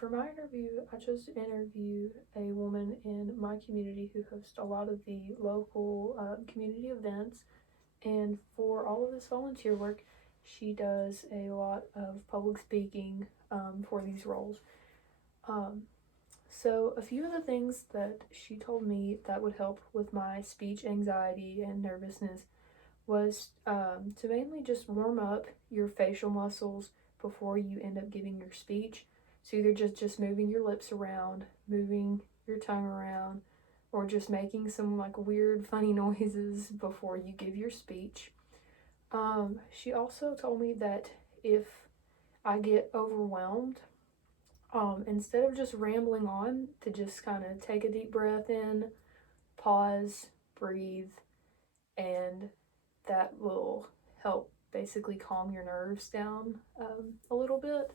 for my interview, I chose to interview a woman in my community who hosts a lot of the local community events. And for all of this volunteer work, she does a lot of public speaking for these roles. So a few of the things that she told me that would help with my speech anxiety and nervousness was to mainly just warm up your facial muscles before you end up giving your speech. So either just moving your lips around, moving your tongue around, or just making some like weird funny noises before you give your speech. She also told me that if I get overwhelmed, instead of just rambling on, to just kind of take a deep breath in, pause, breathe, and that will help basically calm your nerves down a little bit.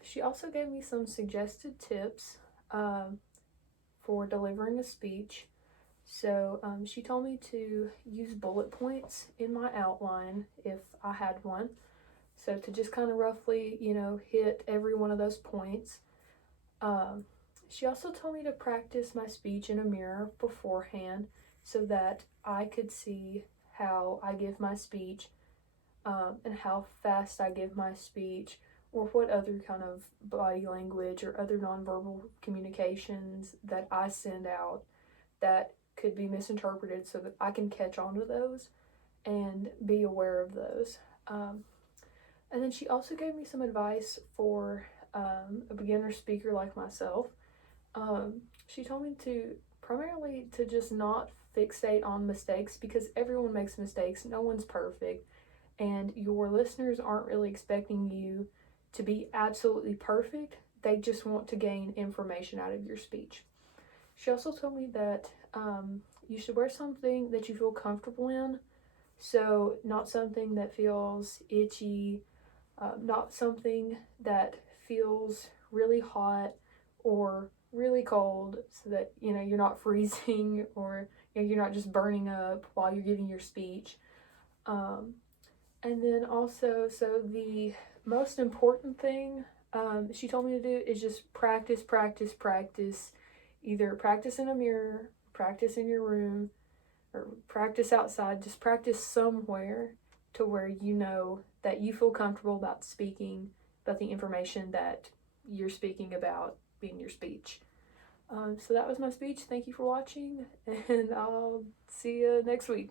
She also gave me some suggested tips for delivering a speech. So she told me to use bullet points in my outline if I had one. So to just kind of roughly, hit every one of those points. She also told me to practice my speech in a mirror beforehand so that I could see how I give my speech and how fast I give my speech, or what other kind of body language or other nonverbal communications that I send out that could be misinterpreted, so that I can catch on to those and be aware of those. And then she also gave me some advice for a beginner speaker like myself. She told me to primarily to just not fixate on mistakes, because everyone makes mistakes. No one's perfect, and your listeners aren't really expecting you to be absolutely perfect. They just want to gain information out of your speech. She also told me that you should wear something that you feel comfortable in. So not something that feels itchy, not something that feels really hot or really cold, so that you're not freezing, or you're not just burning up while you're giving your speech. And then also, so the most important thing she told me to do is just practice. Either practice in a mirror, practice in your room, or practice outside. Just practice somewhere to where you know that you feel comfortable about speaking about the information that you're speaking about in your speech. So that was my speech. Thank you for watching, and I'll see you next week.